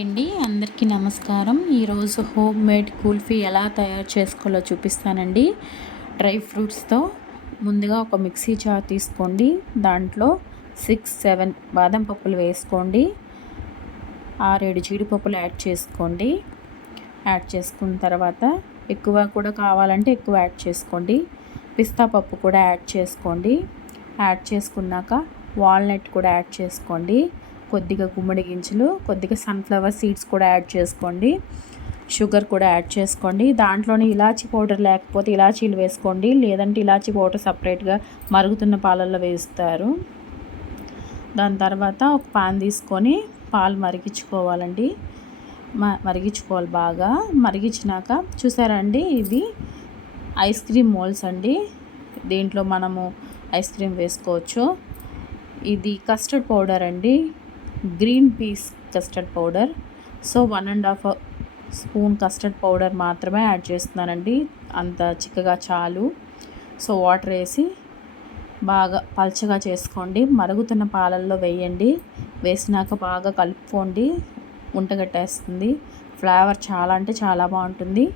అండి అందరికీ నమస్కారం. ఈరోజు హోమ్ మేడ్ కుల్ఫీ ఎలా తయారు చేసుకోవాలో చూపిస్తానండి. డ్రై ఫ్రూట్స్తో ముందుగా ఒక మిక్సీ జార్ తీసుకోండి. దాంట్లో 6-7 బాదం పప్పులు వేసుకోండి. 6-7 జీడిపప్పులు యాడ్ చేసుకోండి. యాడ్ చేసుకున్న తర్వాత ఎక్కువ కూడా కావాలంటే ఎక్కువ యాడ్ చేసుకోండి. పిస్తా పప్పు కూడా యాడ్ చేసుకోండి. యాడ్ చేసుకున్నాక వాల్నట్ కూడా యాడ్ చేసుకోండి. కొద్దిగా గుమ్మడి గింజలు, కొద్దిగా సన్ఫ్లవర్ సీడ్స్ కూడా యాడ్ చేసుకోండి. షుగర్ కూడా యాడ్ చేసుకోండి. దాంట్లోనే ఇలాచీ పౌడర్ లేకపోతే ఇలాచీలు వేసుకోండి, లేదంటే ఇలాచీ పౌడర్ సపరేట్గా మరుగుతున్న పాలల్లో వేస్తారు. దాని తర్వాత ఒక పాన్ తీసుకొని పాలు మరిగించుకోవాలండి. మరిగించుకోవాలి బాగా. మరిగించినాక చూసారా అండి, ఇవి ఐస్ క్రీమ్ మోల్డ్స్ అండి. దీంట్లో మనము ఐస్ క్రీమ్ వేసుకోవచ్చు. ఇది కస్టర్డ్ పౌడర్ అండి, green peas custard powder. So 1.5 spoon custard powder మాత్రమే యాడ్ చేస్తున్నానండి. అంత చిక్కగా చాలు. సో వాటర్ వేసి బాగా పల్చగా చేసుకోండి. మరుగుతున్న పాలల్లో వేయండి. వేసినాక బాగా కలుపుకోండి. ఉంటగట్టేస్తుంది. ఫ్లేవర్ చాలా అంటే చాలా బాగుంటుంది.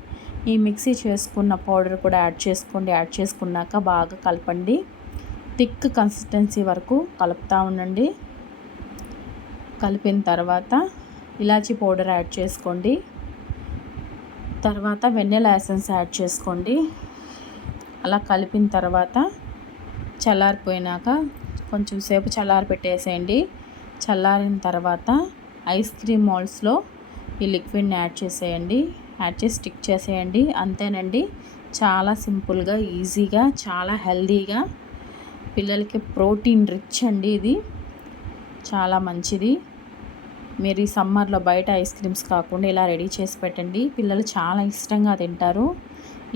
ఈ మిక్సీ చేసుకున్న పౌడర్ కూడా యాడ్ చేసుకోండి. యాడ్ చేసుకున్నాక బాగా కలపండి. థిక్ కన్సిస్టెన్సీ వరకు కలుపుతూ ఉండండి. కలిపిన తర్వాత ఇలాచీ పౌడర్ యాడ్ చేసుకోండి. తర్వాత వెన్నెలా ఎసెన్స్ యాడ్ చేసుకోండి. అలా కలిపిన తర్వాత చల్లారిపోయినాక కొంచెం సేపు చల్లారి పెట్టేసేయండి. చల్లారిన తర్వాత ఐస్ క్రీమ్ మోల్డ్స్లో ఈ లిక్విడ్ని యాడ్ చేసేయండి. యాడ్ చేసి స్టిక్ చేసేయండి. అంతేనండి. చాలా సింపుల్గా, ఈజీగా, చాలా హెల్దీగా, పిల్లలకి ప్రోటీన్ రిచ్ అండి. ఇది చాలా మంచిది. మీరు ఈ సమ్మర్లో బయట ఐస్ క్రీమ్స్ కాకుండా ఇలా రెడీ చేసి పెట్టండి. పిల్లలు చాలా ఇష్టంగా తింటారు.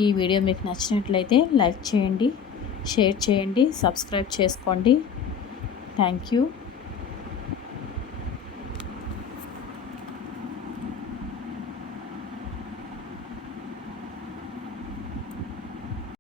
ఈ వీడియో మీకు నచ్చినట్లయితే లైక్ చేయండి, షేర్ చేయండి, సబ్స్క్రైబ్ చేసుకోండి. Thank you.